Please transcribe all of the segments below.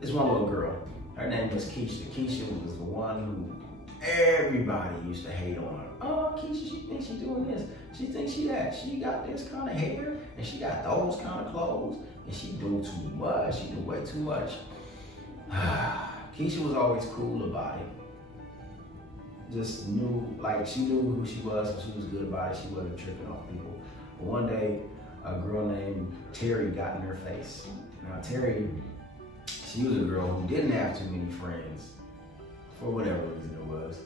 this one little girl. Her name was Keisha. Keisha was the one who everybody used to hate on her. Oh, Keisha, she thinks she's doing this. She thinks she that. She got this kind of hair and she got those kind of clothes and she do too much. She do way too much. Keisha was always cool about it. Just knew, like she knew who she was and she was good about it. She wasn't tripping off people. But one day, a girl named Terry got in her face. Now Terry, she was a girl who didn't have too many friends for whatever reason it was.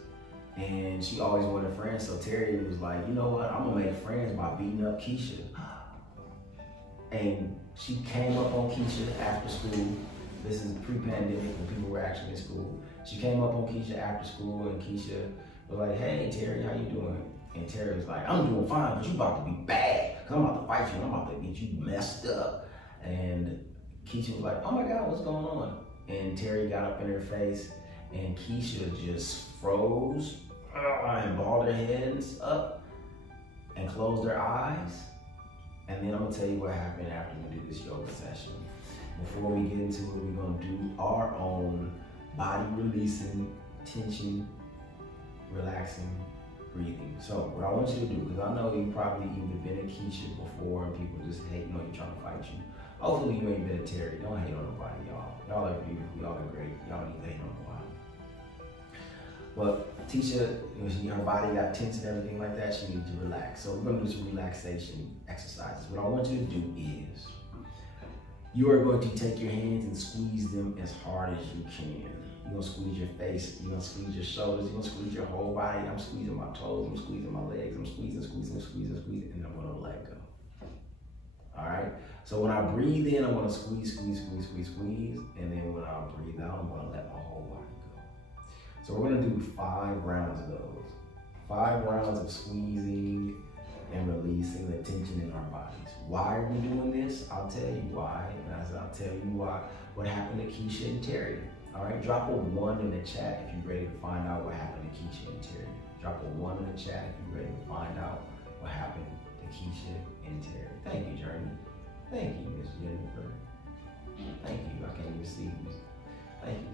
And she always wanted friends, so Terry was like, you know what, I'm gonna make friends by beating up Keisha. And she came up on Keisha after school. This is pre-pandemic when people were actually in school. She came up on Keisha after school and Keisha was like, hey Terry, how you doing? And Terry was like, I'm doing fine, but you about to be bad. Cause I'm about to fight you, I'm about to get you messed up. And Keisha was like, oh my God, what's going on? And Terry got up in her face and Keisha just froze and balled her hands up and closed her eyes. And then I'm gonna tell you what happened after we do this yoga session. Before we get into it, we're gonna do our own body releasing, tension, relaxing, breathing. So what I want you to do, because I know you probably even been a Keisha before and people just hate, you know, you're trying to fight you. Hopefully you ain't been a Terry. Don't hate on nobody, y'all. Y'all are beautiful, y'all are great. Y'all don't need to hate on nobody. But Tisha, her body got tense and everything like that, she needs to relax. So we're gonna do some relaxation exercises. What I want you to do is, you are going to take your hands and squeeze them as hard as you can. You're gonna squeeze your face, you're gonna squeeze your shoulders, you're gonna squeeze your whole body. I'm squeezing my toes, I'm squeezing my legs, I'm squeezing, and I'm gonna let go. All right? So when I breathe in, I'm gonna squeeze, and then when I breathe out, I'm gonna let my whole body go. So we're gonna do 5 rounds of those. 5 rounds of squeezing and releasing the tension in our bodies. Why are we doing this? I'll tell you why, and I'll tell you why, what happened to Keisha and Terry. All right, drop a 1 in the chat if you're ready to find out what happened to Keisha and Terry. Drop a 1 in the chat if you're ready to find out what happened to Keisha and Terry. Thank you, Journey. Thank you, Miss Jennifer. Thank you, I can't even see you. Thank you.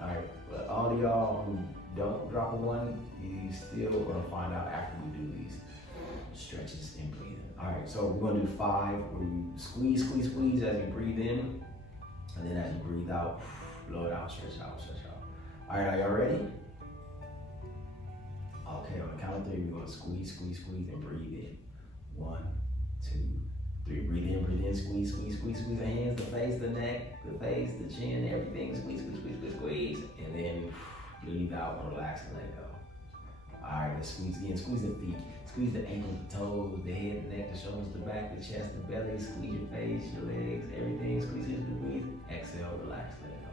All right, but all of y'all who don't drop a 1, you still gonna find out after we do these stretches and breathing. All right, so we're gonna do 5 where you squeeze as you breathe in, and then as you breathe out, blow it out, stretch out. All right, are y'all ready? Okay, on the count of 3, we're gonna squeeze, and breathe in. 1, 2, 3. Breathe in, squeeze the hands, the face, the neck, the face, the chin, everything. Squeeze. And then breathe out, relax and let go. All right, let's squeeze again. Squeeze the feet. Squeeze the ankles, the toes, the head, the neck, the shoulders, the back, the chest, the belly. Squeeze your face, your legs, everything. Squeeze. Exhale, relax, let go.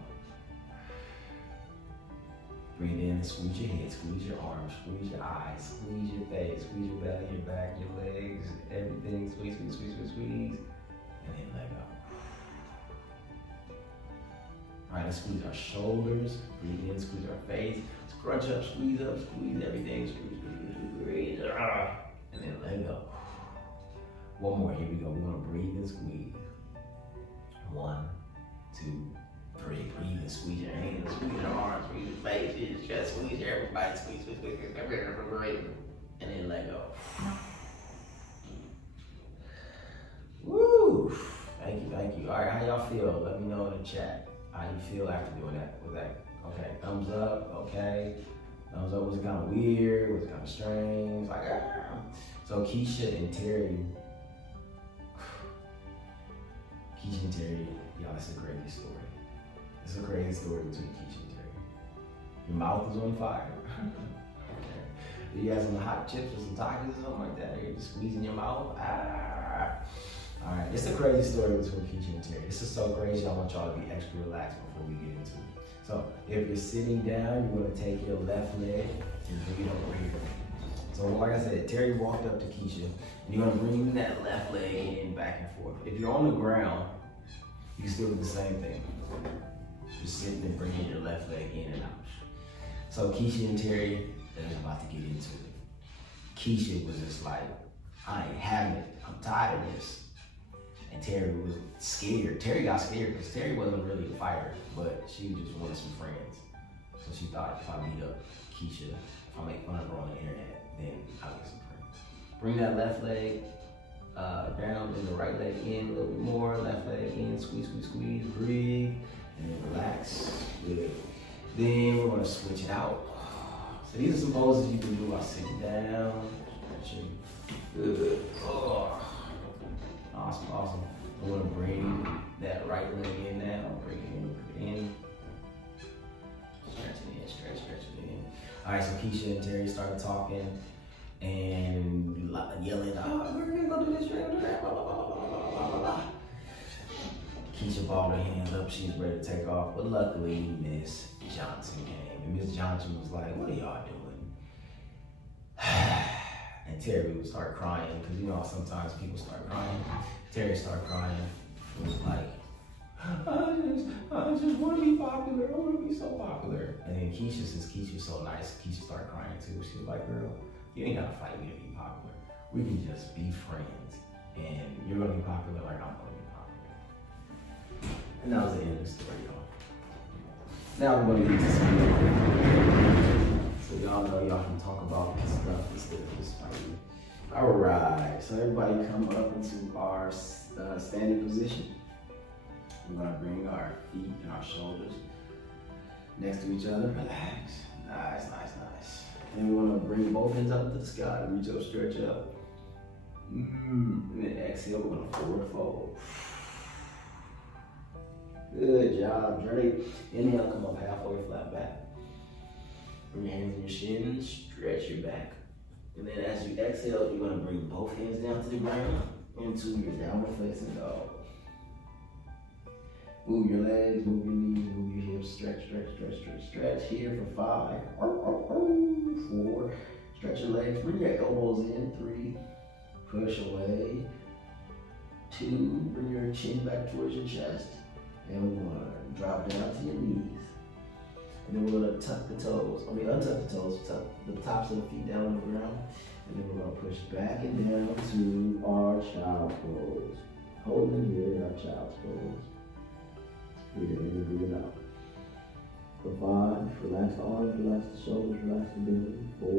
Breathe in, squeeze your head, squeeze your arms, squeeze your eyes, squeeze your face, squeeze your belly, your back, your legs, everything. Squeeze. And then let go. All right, let's squeeze our shoulders. Breathe in, squeeze our face. Scrunch up, squeeze everything. Squeeze. And then let go. One more, here we go. We're gonna breathe and squeeze. 1, 2, 3. Breathe and squeeze your hands, squeeze your arms, squeeze your face, your chest, squeeze everybody, squeeze. And then let go. Woo! Thank you. All right, how y'all feel? Let me know in the chat. How you feel after doing that? Was that okay? Thumbs up, okay. Thumbs up, was it kind of weird? Was it kind of strange? Like, So Keisha and Terry, y'all, it's a crazy story. It's a crazy story between Keisha and Terry. Your mouth is on fire. Okay. You got some hot chips or some tacos or something like that? Or you're just squeezing your mouth? All right, it's a crazy story between Keisha and Terry. This is so crazy, I want y'all to be extra relaxed before we get into it. So if you're sitting down, you're gonna take your left leg and bring it over here. So like I said, Terry walked up to Keisha, and you're gonna bring that left leg in, back and forth. If you're on the ground, you can still do the same thing. Just sitting and bringing your left leg in and out. So Keisha and Terry, they're about to get into it. Keisha was just like, I ain't having it, I'm tired of this. And Terry was scared. Terry got scared because Terry wasn't really a fighter, but she just wanted some friends. So she thought if I beat up Keisha, if I make fun of her on the internet, then I'll get some friends. Bring that left leg down, bring the right leg in a little bit more, left leg in, squeeze, squeeze, squeeze, breathe, and then relax. Good. Then we're gonna switch it out. So these are some poses you can do while sitting down, stretching. Good. Oh. Awesome, awesome. We're gonna bring that right leg in now, bring it in. Stretch it in, stretch it in. All right, so Keisha and Terry started talking and yelling, oh, we're gonna go do this, we're gonna do that, blah, blah, blah, blah, blah, blah, blah. Keisha balled her hands up, she's ready to take off, but luckily Miss Johnson came. And Miss Johnson was like, what are y'all doing? And Terry would start crying, because you know sometimes people start crying. Terry started crying. It was like, I just want to be popular. I want to be so popular. And then Keisha, since Keisha was so nice, Keisha started crying too. She was like, girl, you ain't got to fight me to be popular. We can just be friends. And you're going to be popular like I'm going to be popular. And that was the end of the story, y'all. Now we're going to get to some, so y'all know y'all can talk about this stuff instead of just fighting. All right, so everybody come up into our standing position. We're gonna bring our feet and our shoulders next to each other. Relax. Nice, nice, nice. And we're gonna bring both hands up to the sky. Reach up, stretch up. And then exhale, we're gonna forward fold. Good job, Drake. Inhale, come up halfway, flat back. Bring your hands on your shins, stretch your back. And then as you exhale, you're gonna bring both hands down to the ground into your downward facing dog. Move your legs, move your knees, move your hips, stretch, stretch, stretch, stretch, stretch. Here for 5, 4, stretch your legs, bring your elbows in, 3, push away, 2, bring your chin back towards your chest, and 1, drop down to your knees. And then we're gonna tuck the toes, untuck the toes, tuck the tops of the feet down on the ground, and then we're gonna push back and down to our child's pose. Holding here in our child's pose. Breathe in and breathe out. For 5, relax the arms, relax the shoulders, relax the belly. 4.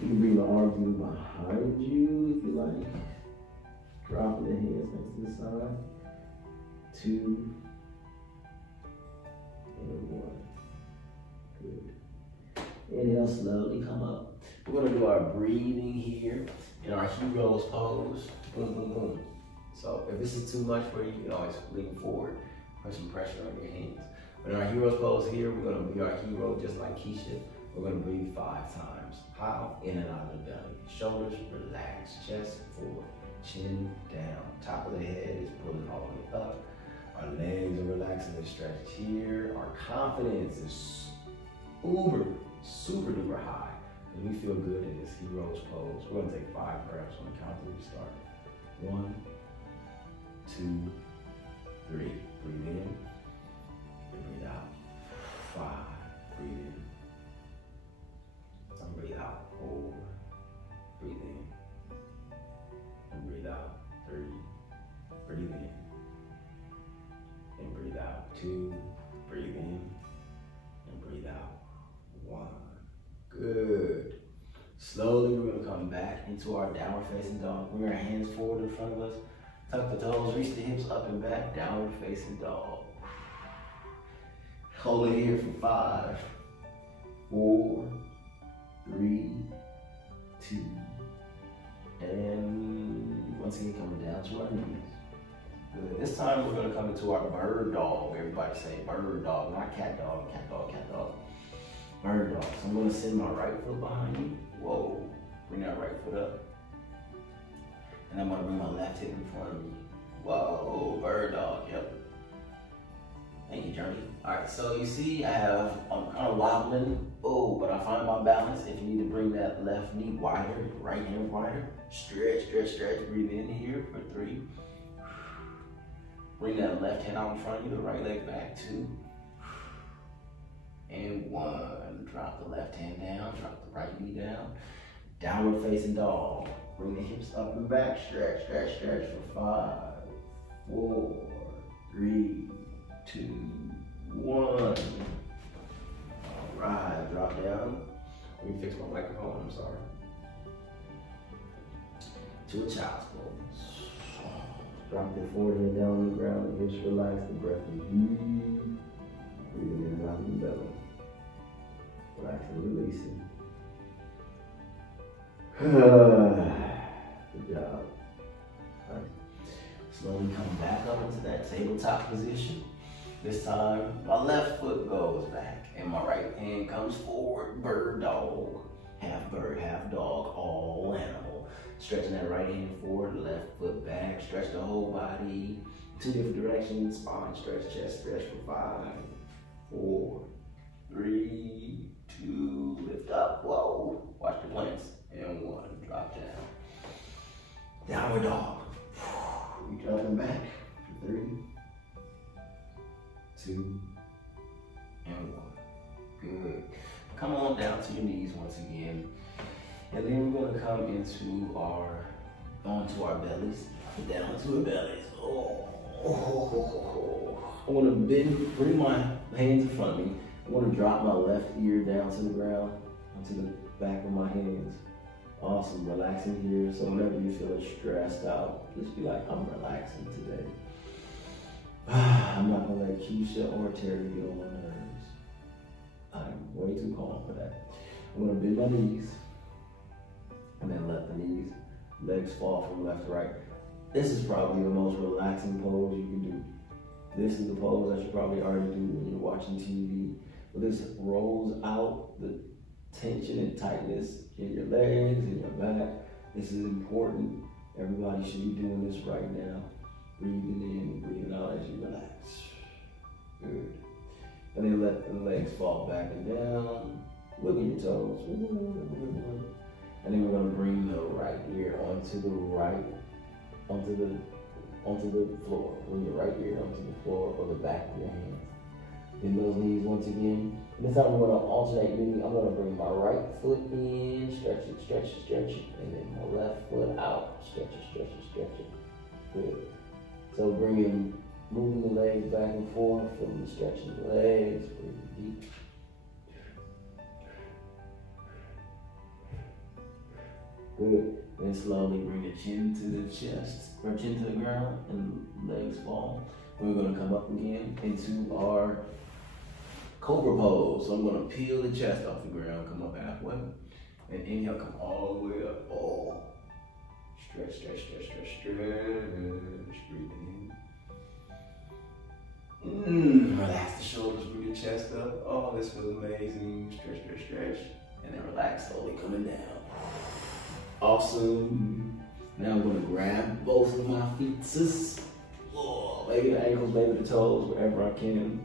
You can bring the arms in behind you if you like. Dropping the hands next to the side. 2. And 1. Good. Inhale, slowly come up. We're gonna do our breathing here in our hero's pose. Boom, boom, boom. So if this is too much for you, you can always lean forward, put some pressure on your hands. But in our hero's pose here, we're gonna be our hero just like Keisha. We're gonna breathe 5 times. How? In and out of the belly. Shoulders relax, chest forward, chin down. Top of the head is pulling all the way up. Our legs are relaxing and stretched here. Our confidence is super duper high. And we feel good in this hero's pose. We're gonna take 5 breaths on the count till we start. 1, 2, 3. Breathe in and breathe out. 5. Breathe in. And breathe out. 4. Breathe in. And breathe out. 3. Breathe in. And breathe out. 2. Breathe in. And breathe out. 1. Good. Slowly, we're going to come back into our downward facing dog. Bring our hands forward in front of us. Tuck the toes, reach the hips up and back. Downward facing dog. Hold it here for 5, 4, 3, 2, and once again coming down to our knees. Good. This time we're going to come into our bird dog. Everybody say bird dog, not cat dog, cat dog, cat dog. Bird dog. So I'm going to send my right foot behind me. Whoa. Bring that right foot up. And I'm going to bring my left hip in front of me. Whoa. Bird dog. Yep. Thank you, Journey. All right. So you see I'm kind of wobbling. Oh, but I find my balance. If you need to bring that left knee wider, right hand wider. Stretch, stretch, stretch. Breathe in here for 3. Bring that left hand out in front of you. The right leg back. 2. And 1, drop the left hand down, drop the right knee down. Downward facing dog. Bring the hips up and back. Stretch, stretch, stretch for 5, 4, 3, 2, 1. All right, drop down. Let me fix my microphone, I'm sorry. To a child's pose. Drop the forehead down on the ground, the hips relax, the breath is deep. Breathing in and out of the belly. Relax and releasing. Good job. All right. Slowly come back up into that tabletop position. This time, my left foot goes back and my right hand comes forward. Bird dog. Half bird, half dog, all animal. Stretching that right hand forward, left foot back. Stretch the whole body. 2 different directions. Spine stretch, chest stretch for 5, 4, 3, 2. Lift up. Whoa. Watch the plants. And 1. Drop down. Downward dog. We jumping back. 3, 2, and 1. Good. Come on down to your knees once again. And then we're gonna come onto our bellies. Down to our bellies. I wanna bring my hands in front of me. I wanna drop my left ear down to the ground, onto the back of my hands. Awesome, relaxing here. So whenever you feel stressed out, just be like, I'm relaxing today. I'm not gonna let Keisha or Terry get on my nerves. I'm way too calm for that. I'm gonna bend my knees, and then let the knees, legs fall from left to right. This is probably the most relaxing pose you can do. This is the pose that you probably already do when you're watching TV. But this rolls out the tension and tightness in your legs and your back. This is important. Everybody should be doing this right now. Breathing in, breathing out as you relax. Good. And then let the legs fall back and down. Look at your toes. And then we're gonna bring the right ear onto the floor. Bring your right ear onto the floor or the back of your hands. Bend those knees once again. And this time I'm gonna alternate meaning. I'm gonna bring my right foot in, stretch it, stretch it, stretch it, and then my left foot out, stretch it, stretch it, stretch it. Good. So moving the legs back and forth from the stretching the legs, breathe deep. Good. Then slowly bring the chin to the chest, or chin to the ground, and legs fall. We're gonna come up again into our cobra pose. So I'm gonna peel the chest off the ground, come up halfway, and inhale, come all the way up. Oh. Stretch, stretch, stretch, stretch, stretch. Breathing in. Relax the shoulders, bring your chest up. Oh, this feels amazing. Stretch, stretch, stretch. And then relax, slowly coming down. Awesome. Now I'm gonna grab both of my feet. Oh, maybe the ankles, maybe the toes, wherever I can.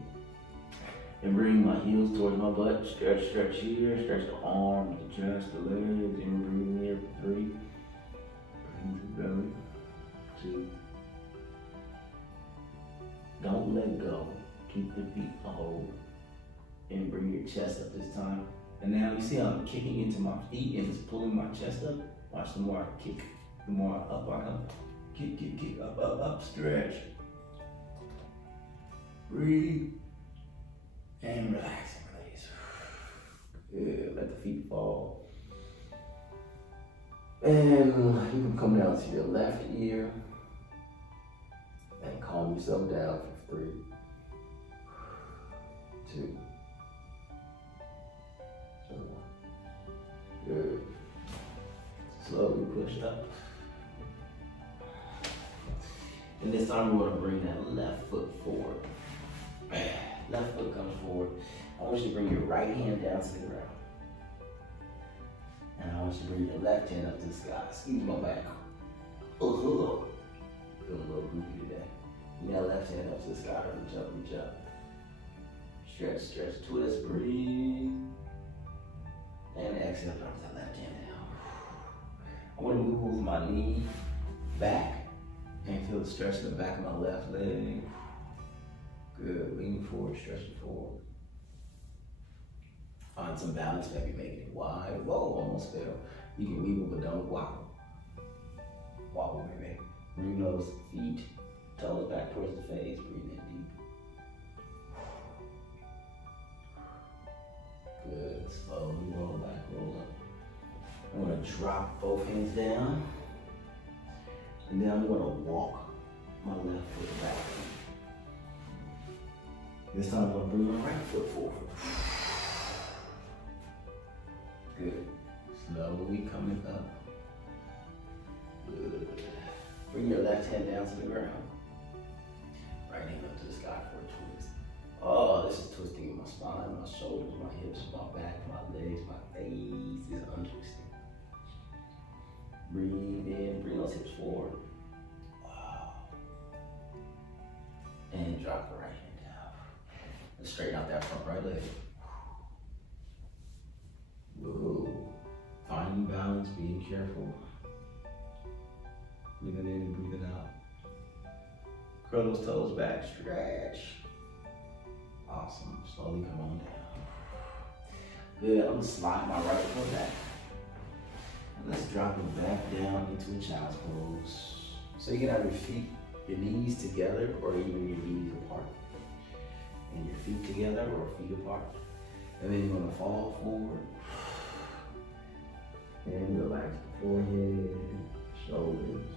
And bring my heels towards my butt. Stretch, stretch here. Stretch the arms, the chest, the legs. And breathe here for 3. Breathe the belly. 2. Don't let go. Keep the feet a hold. And bring your chest up this time. And now you see how I'm kicking into my feet and it's pulling my chest up. Watch, the more I kick, the more up I come. Kick, kick, kick, up, up, up, stretch. Breathe. And relax and release. Good, let the feet fall. And you can come down to your left ear and calm yourself down for 3, 2, 1. Good. Slowly push up. And this time we're going to bring that left foot forward. Left foot comes forward. I want you to bring your right hand down to the ground. And I want you to bring your left hand up to the sky. Excuse my back. Feeling a little goofy today. Bring that left hand up to the sky. Reach up, reach up. Stretch, stretch, twist, breathe. And exhale, drop that left hand down. I want to move my knee back and feel the stretch in the back of my left leg. Good, leaning forward, stretching forward. Find some balance, maybe making it wide. Whoa, almost fell. You can weeble, but don't wobble. Wobble, baby. Bring those feet, toes back towards the face. Breathe in deep. Good. Slowly roll back, roll up. I'm gonna drop both hands down. And then I'm gonna walk my left foot back. This time I'm gonna bring my right foot forward. Good. Slowly coming up. Good. Bring your left hand down to the ground. Right hand up to the sky for a twist. Oh, this is twisting in my spine, my shoulders, my hips, my back, my legs, my face is untwisting. Breathe in, bring those hips forward. Wow. And drop the right hand down. And straighten out that front right leg. Whoa. Finding balance, being careful. Breathing in and breathing out. Curl those toes back, stretch. Awesome. Slowly come on down. Good. I'm gonna slide my right foot back. And let's drop it back down into a child's pose. So you can have your feet, your knees together, or even your knees apart. And your feet together or feet apart. And then you're gonna fall forward. And relax the forehead, shoulders.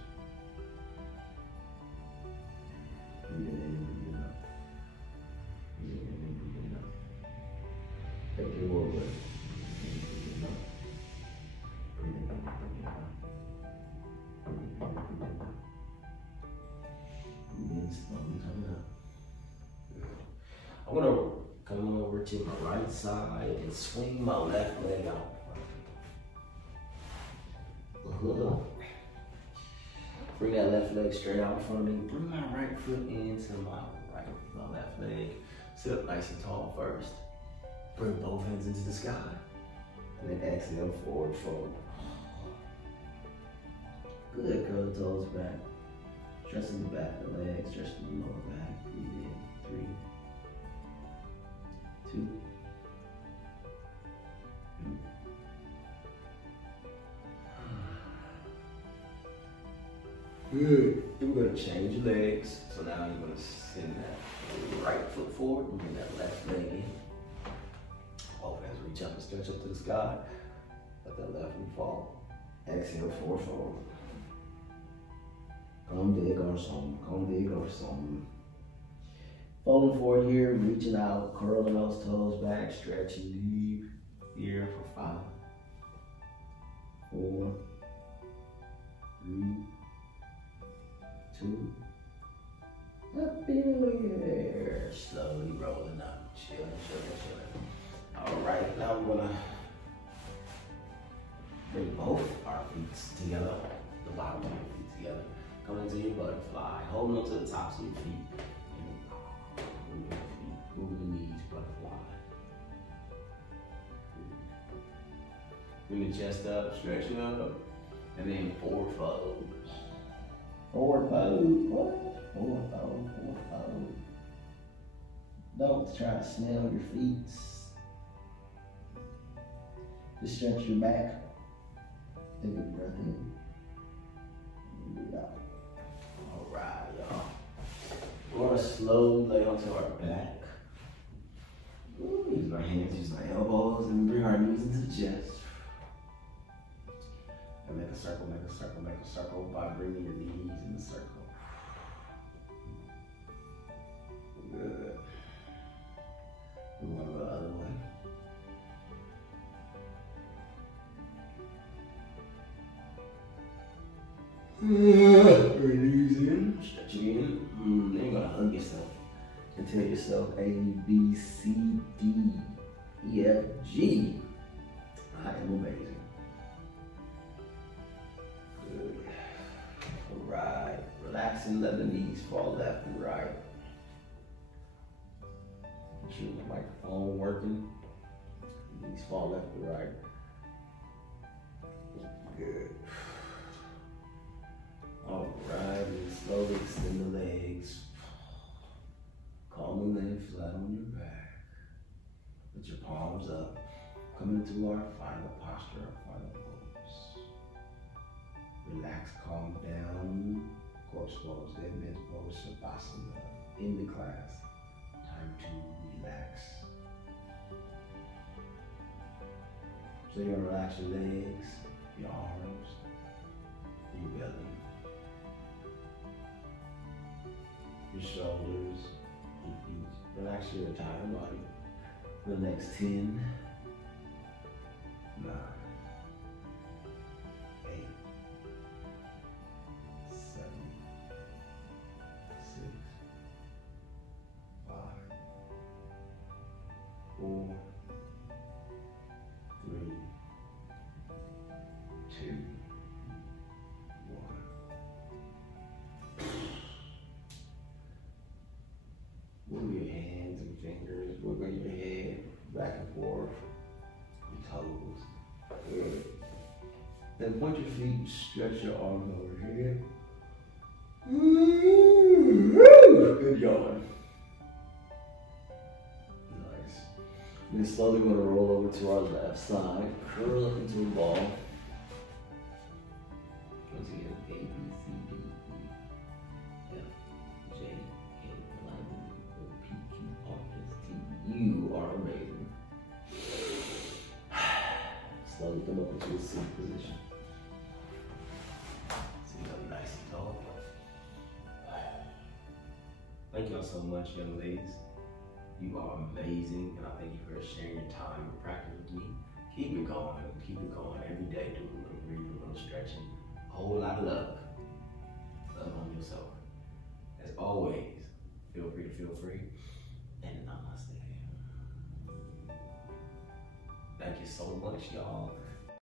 Breathing in, breathing out. Breathing in and breathing out. Take your more breath. Breathing out. Breathing in, breathing out. Breathing in, breathing out. Breathe in, slowly coming up. Good. I'm gonna come over to my right side and swing my left leg out. Bring that left leg straight out in front of me. Bring my right foot into my left leg. Sit up nice and tall first. Bring both hands into the sky. And then exhale, forward fold. Good, curl the toes back. Stretching the back of the legs, stretching the lower back. Breathe in, 3, 2, good. Then we're going to change legs. So now you're going to send that right foot forward and bring that left leg in. Both hands reach up and stretch up to the sky. Let that left knee fall. Exhale, forward fold. Comme des garçons, comme des garçons. Folding forward here, reaching out, curling those toes back, stretching deep here for 5, 4, 3, 2. Up in the air. Slowly rolling up. Chilling, chilling, chilling. All right, now we're gonna bring both our feet together, the bottom of your feet together. Come into your butterfly. Holding on to the tops of your feet. Move your feet, move your knees, butterfly. Bring the chest up, stretch it up, and then forward fold. Forward fold, what? Forward fold, forward fold. Don't try to snail your feet. Just stretch your back. Take a breath in. And breathe out. All right, y'all. We're gonna slowly lay onto our back. Use our hands, use our elbows, and bring our knees into the chest. And make a circle, make a circle, make a circle by bringing your knees in the circle. Good. We want to go the other way. Bring knees in, stretch it in. Then you're gonna hug yourself and tell yourself A, B, C, D, E, F, G. I am amazing. Good. All right. Relaxing, let the knees fall left and right. Make sure the microphone working. Knees fall left and right. Good. All right, and slowly extend the legs. Calmly lay flat on your back. Put your palms up. Come into our final posture, our final pose. Relax, calm down. Corpse pose, dead man's pose, Shavasana. In the class. Time to relax. So you're gonna relax your legs, your arms, your belly, your shoulders, your feet. Relax your entire body. For the next 10, 9, 8, 7, 6, 5, 4, 3, 2, 1. Move your hands and fingers, wiggle your head back and forth, your toes. Good. Then point your feet, stretch your arms overhead. Good yawn. Nice. Then slowly we're going to roll over to our left side, curl up into a ball. Once again, A, B, C, D, E, F, J, K, L, I, M, N, O, P, Q, R, S, T. You are amazing. Slowly come up into a seated position. Sit up nice and tall. Thank y'all so much, young ladies. You are amazing, and I thank you for sharing your time and practice with me. Keep it going every day. Do a little breathing, a little stretching, a whole lot of love. Love on yourself. As always, feel free, and namaste. Thank you so much, y'all.